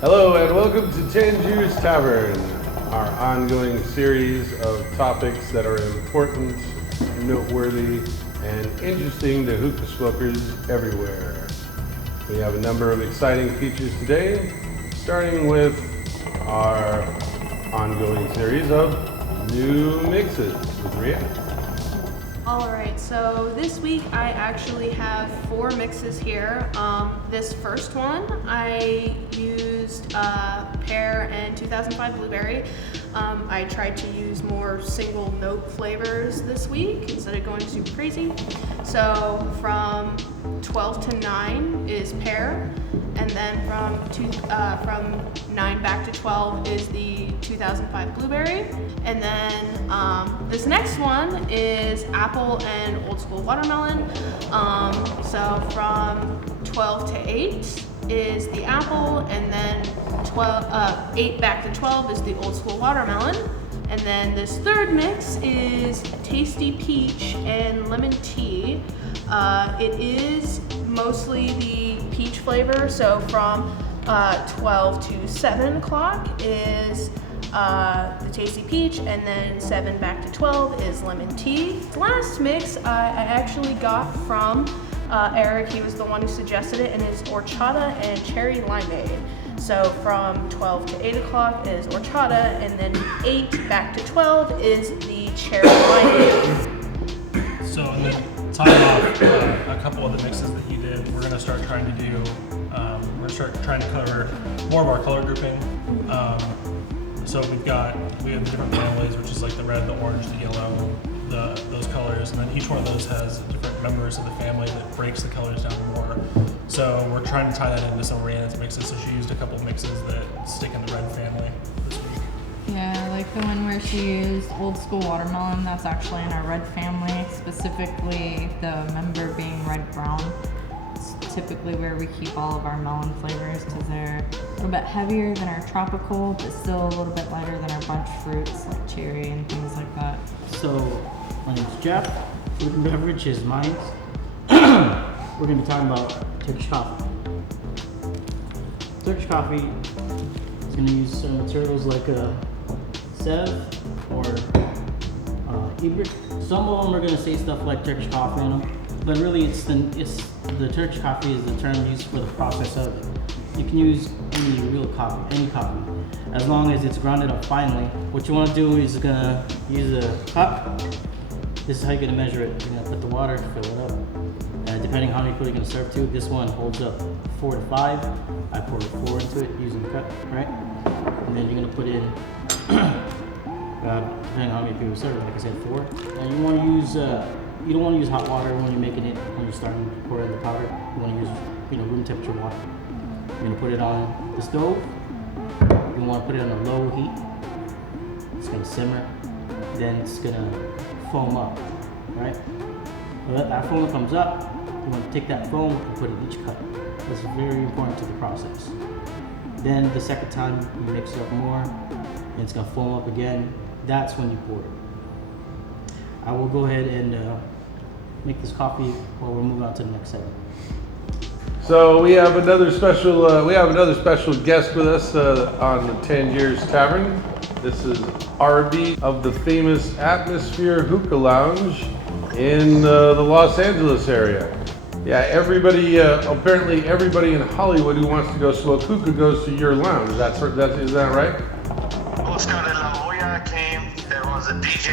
Hello and welcome to Tangiers Tavern, our ongoing series of topics that are important, noteworthy, and interesting to hookah smokers everywhere. We have a number of exciting features today, starting with our ongoing series of new mixes with Rhiannon. Alright, so this week I actually have 4 mixes here. This first one I used pear and 2005 blueberry. I tried to use more single note flavors this week instead of going super crazy. So from 12 to 9 is pear, and then from 9 back to 12 is the 2005 blueberry. And then this next one is apple and old school watermelon. So from 12 to 8 is the apple, and then 8 back to 12 is the old school watermelon. And then this third mix is tasty peach and lemon tea. It is mostly the peach flavor, so from 12 to 7 o'clock is the tasty peach, and then 7 back to 12 is lemon tea. Last mix I actually got from Eric. He was the one who suggested it, and it's horchata and cherry limeade. So from 12 to 8 o'clock is horchata, and then 8 back to 12 is the cherry limeade. So, and then tying off a couple of the mixes that you did, we're going to start trying to do, cover more of our color grouping. So we have the different families, which is like the red, the orange, the yellow, those colors, and then each one of those has different members of the family that breaks the colors down more. So we're trying to tie that into some of Rhiannon's mixes, so she used a couple mixes that stick in the red family this week. Yeah, like the one where she used old school watermelon, that's actually in our red family, specifically the member being red-brown. It's typically where we keep all of our melon flavors because they're a little bit heavier than our tropical, but still a little bit lighter than our bunch fruits like cherry and things like that. So, my name's Jeff. Food and beverage is mine. We're going to be talking about Turkish coffee. Turkish coffee is going to use some materials like Sev or Ibrik. Some of them are going to say stuff like Turkish coffee on them, but really it's the Turkish coffee is the term used for the process of it. You can use any real coffee, any coffee, as long as it's grounded up finely. What you want to do is gonna use a cup. This is how you're gonna measure it. You're gonna put the water, fill it up. Depending how many people you're gonna serve to, this one holds up 4 to 5. I poured 4 into it using the cup, right? And then you're gonna put in, depending on how many people you serve, like I said, 4. Now you want to use, you don't want to use hot water when you're making it, when you're starting to pour in the powder. You want to use, room temperature water. You're gonna put it on the stove. You want to put it on a low heat. It's gonna simmer. Then it's gonna foam up, right? When that foam comes up, you want to take that foam and put it in each cup. That's very important to the process. Then the second time you mix it up more, and it's gonna foam up again. That's when you pour it. I will go ahead and make this coffee while we're moving on to the next segment. So we have another special guest with us on the Tangiers Tavern. This is Arbi of the famous Atmosphere Hookah Lounge in the Los Angeles area. Yeah, apparently everybody in Hollywood who wants to go smoke hookah goes to your lounge. Is that right? Oscar de la Hoya came. There was a DJ.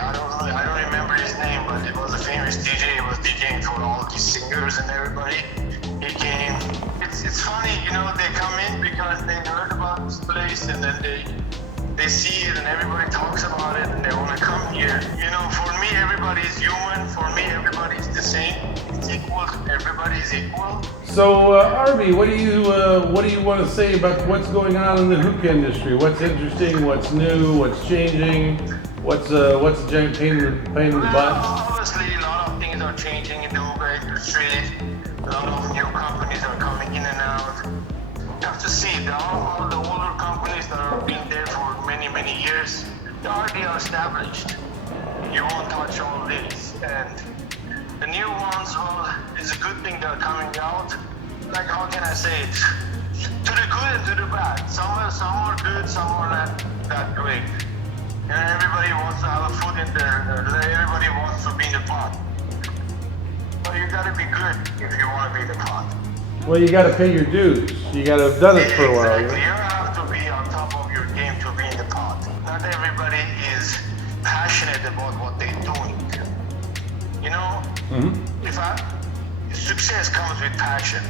I don't remember his name, but it was a famous DJ. He was DJing for all these singers and everybody. He came. It's funny, they come in because they heard about this place, and then they see it and everybody talks about it and they want to come here. For me, everybody's human. For me, everybody's the same. It's equal. Everybody's equal. So, Arbi, what do you want to say about what's going on in the hookah industry? What's interesting? What's new? What's changing? What's a giant pain in the butt? Obviously, a lot of things are changing in the hookah industry. A lot of new companies are coming in and out. You have to see, all the older companies that have been there for many, many years, they already are established. You won't touch all these. And the new ones, well, it's a good thing they're coming out. Like, how can I say it? to the good and to the bad. Some are good, some are not that great. Everybody wants to have a foot in there. Everybody wants to be in the pot. But you gotta be good if you want to be in the pot. Well, you got to pay your dues. You got to have done it for a while. Exactly. You have to be on top of your game to be in the pot. Not everybody is passionate about what they're doing. You know, success comes with passion.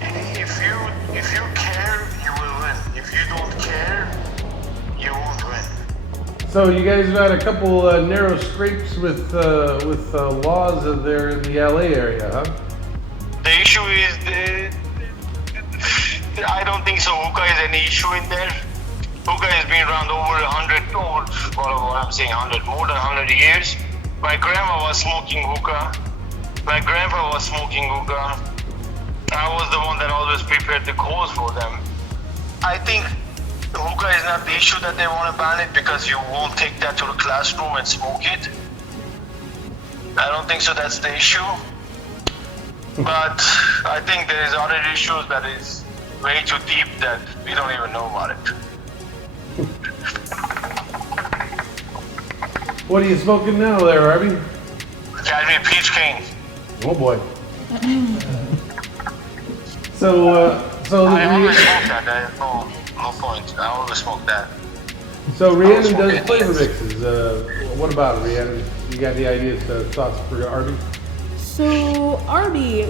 If you care, you will win. If you don't care, you won't win. So you guys have had a couple narrow scrapes with laws there in the LA area, huh? The issue is I don't think so. Hookah is any issue in there. Hookah has been around more than 100 years. My grandma was smoking hookah. My grandpa was smoking hookah. I was the one that always prepared the calls for them. I think hookah is not the issue that they want to ban it because you won't take that to the classroom and smoke it. I don't think so that's the issue. But I think there is other issues that is way too deep that we don't even know about it. What are you smoking now there, Arbi? Cashmere peach cane. Oh boy. So I always smoke that. There's no point. I always smoke that. So Rhiannon smoke does it, flavor yes. mixes. What about it, Rhiannon? You got any ideas, thoughts for Arbi? So Arbi,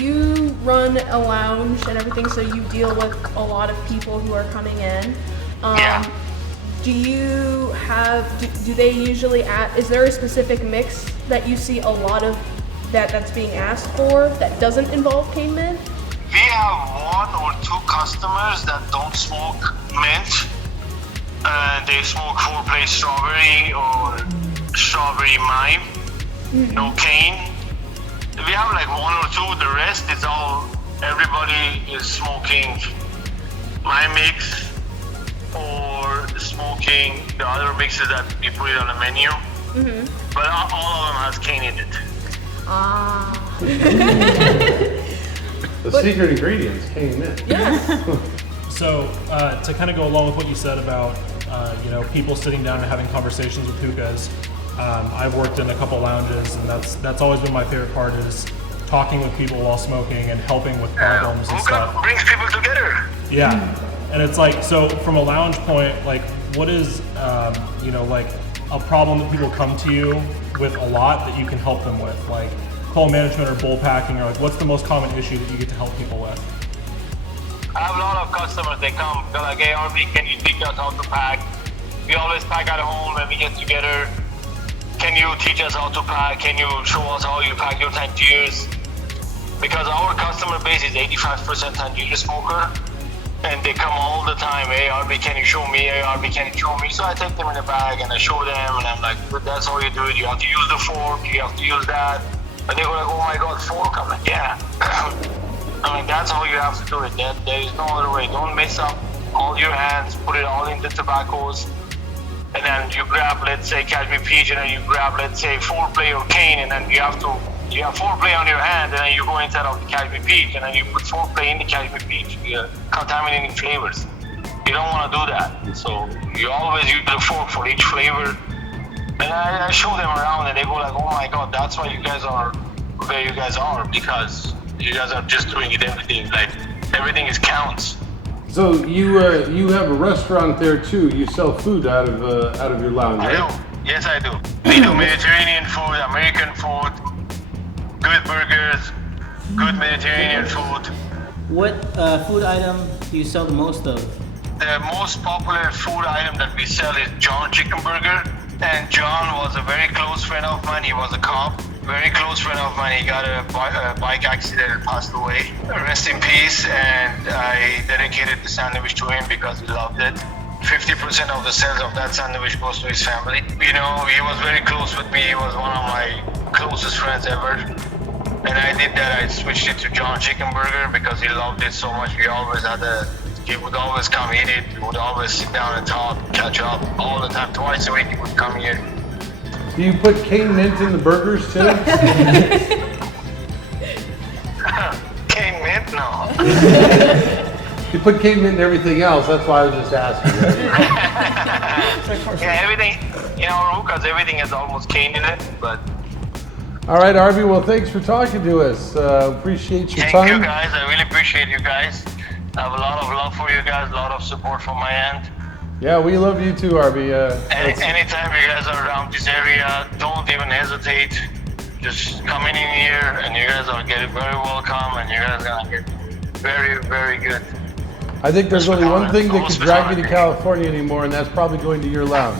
you run a lounge and everything, so you deal with a lot of people who are coming in. Yeah. Do you have? Do they usually is there a specific mix that you see a lot of that's being asked for that doesn't involve cane mint? We have 1 or 2 customers that don't smoke mint. They smoke 4-play strawberry or strawberry mime. No cane. We have like 1 or 2. The rest is all. Everybody is smoking my mix or smoking the other mixes that we put it on the menu. But all of them has cane in it. The secret ingredients cane mint. So to kind of go along with what you said about people sitting down and having conversations with hookahs, I've worked in a couple lounges, and that's always been my favorite part is talking with people while smoking and helping with problems and Hookah stuff. brings people together. Yeah, and it's like, so from a lounge point, like what is like a problem that people come to you with a lot that you can help them with, like coal management or bull packing, or like what's the most common issue that you get to help people with? I have a lot of customers, they come, they're like, hey Arbi, can you teach us how to pack? We always pack at home when we get together. Can you teach us how to pack? Can you show us how you pack your Tangiers? Because our customer base is 85% Tangier smoker, and they come all the time, hey Arbi, can you show me? Hey Arbi, can you show me? So I take them in the bag and I show them, and I'm like, that's how you do it. You have to use the fork, you have to use that. And they go like, oh my God, fork. I'm like, yeah. I mean, that's how you have to do it. There is no other way. Don't mess up all your hands, put it all in the tobaccos, and then you grab, let's say, Cashmere peach, and then you grab, let's say, 4-play or cane, and then you have 4-play on your hand, and then you go inside of the Cashmere peach, and then you put 4-play in the Cashmere peach. You're contaminating flavors. You don't want to do that. So you always use the fork for each flavor. And I show them around, and they go like, oh my God, that's why you guys are where you guys are, because you guys are just doing it everything. Like, everything is counts. So you have a restaurant there too. You sell food out of your lounge, right? I do. Yes, I do. We do Mediterranean food, American food, good burgers, good Mediterranean food. What food item do you sell the most of? The most popular food item that we sell is John Chicken Burger. And John was a very close friend of mine. He was a cop. Very close friend of mine. He got a bike accident and passed away. Rest in peace. And I dedicated the sandwich to him because he loved it. 50% of the sales of that sandwich goes to his family. You know, he was very close with me. He was one of my closest friends ever. And I did that. I switched it to John Chicken Burger because he loved it so much. He would always come eat it. He would always sit down and talk, catch up all the time. Twice a week he would come here. Do you put cane mint in the burgers too? Cane mint? No. You put caveman in everything else, that's why I was just asking. Yeah, everything, in our hookahs, everything has almost cane in it, but All right, Arbi, well, thanks for talking to us. Appreciate your thank time. you guys. I really appreciate you guys. I have a lot of love for you guys, a lot of support from my end. Yeah, we love you too, Arbi. Anytime you guys are around this area, don't even hesitate. Just come in here and you guys are getting very welcome and you guys are gonna get very, very good. I think there's only one thing that Almost could drag you to honored. California anymore, and that's probably going to your lounge.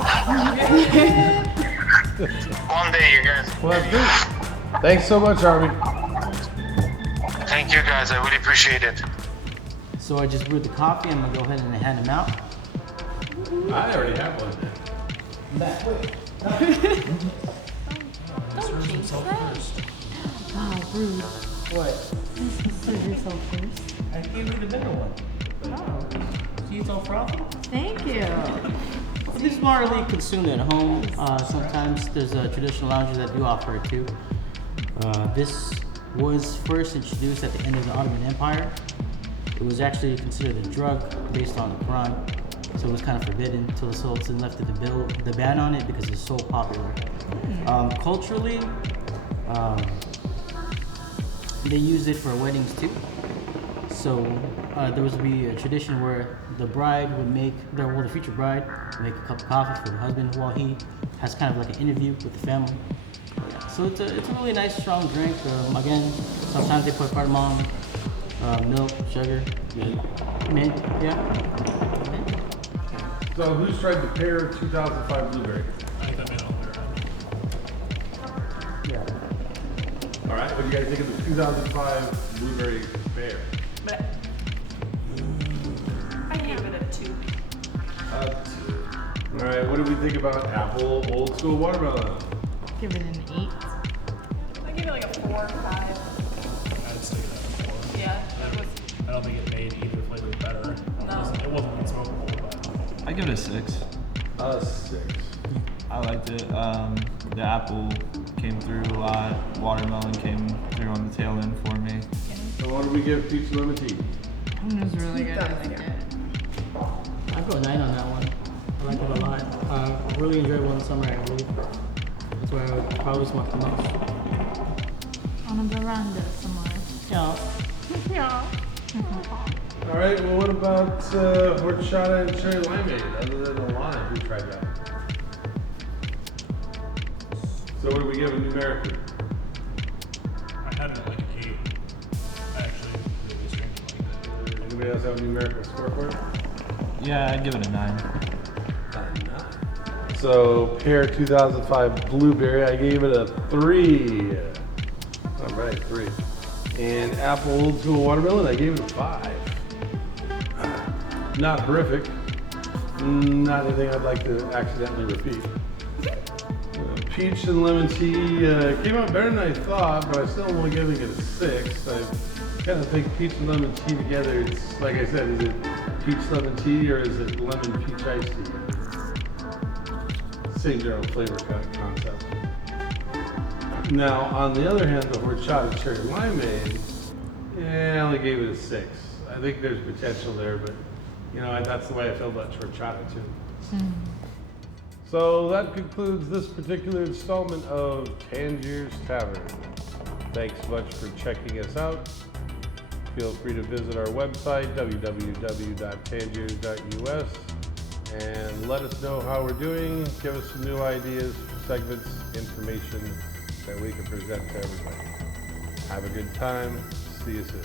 One day, you guys. Well, that's good. Thanks so much, Arbi. Thank you guys. I really appreciate it. So I just brewed the coffee. I'm gonna go ahead and hand them out. I already have one. Serves himself first. Wow, rude. What? Serve yourself first. I gave you the bigger one. Oh, See, it's all frothy. thank you. This is more really consumed at home. Sometimes there's traditional lounges that do offer it too. This was first introduced at the end of the Ottoman Empire. It was actually considered a drug based on the Quran, so it was kind of forbidden until the Sultan lifted the ban on it because it's so popular. Culturally, they used it for weddings too. So there was to be a tradition where the bride would make, the future bride would make a cup of coffee for the husband while he has kind of like an interview with the family. Yeah, so it's a really nice strong drink. Again, sometimes they put cardamom, milk, sugar, mint, yeah. So who's tried the pear 2005 blueberry? I think that made all clear. Yeah. All right, what do you guys think of the 2005 blueberry pear? I gave it a 2. All right, what do we think about apple old school watermelon? Give it an 8. I give it like a 4 or 5. I'd say that before. Yeah, I don't think it made either flavor better. It wasn't unsmokable, but I give it a 6. 6. I liked it. The apple came through a lot. Watermelon came through on the tail end for me. So what do we give peach and lemon tea? It was really good. I liked it. I'd go 9 on that one. I like it a lot. I really enjoyed one summer, I believe. That's why I would probably smoke the most. On a veranda somewhere. Yeah. Yeah. All right, well, what about horchata and cherry limeade? Other than Alana, who tried that? So what do we give it numerically? I had it at like an 8. I actually really strangely liked it. Anybody else have a numerical score for it? Yeah, I'd give it a 9. So pear 2005 blueberry, I gave it a 3. All right, 3. And apple old school watermelon, I gave it a 5. Not horrific. Not anything I'd like to accidentally repeat. Peach and lemon tea came out better than I thought, but I still am only giving it a 6. I kind of think peach and lemon tea together, it's like I said, is it peach lemon tea or is it lemon peach iced tea? Same general flavor concept. Now, on the other hand, the horchata cherry limeade, I only gave it a 6. I think there's potential there, but you know, that's the way I feel about horchata too. So that concludes this particular installment of Tangiers Tavern. Thanks much for checking us out. Feel free to visit our website, www.tangiers.us, and let us know how we're doing. Give us some new ideas, segments, information that we can present to everybody. Have a good time. See you soon.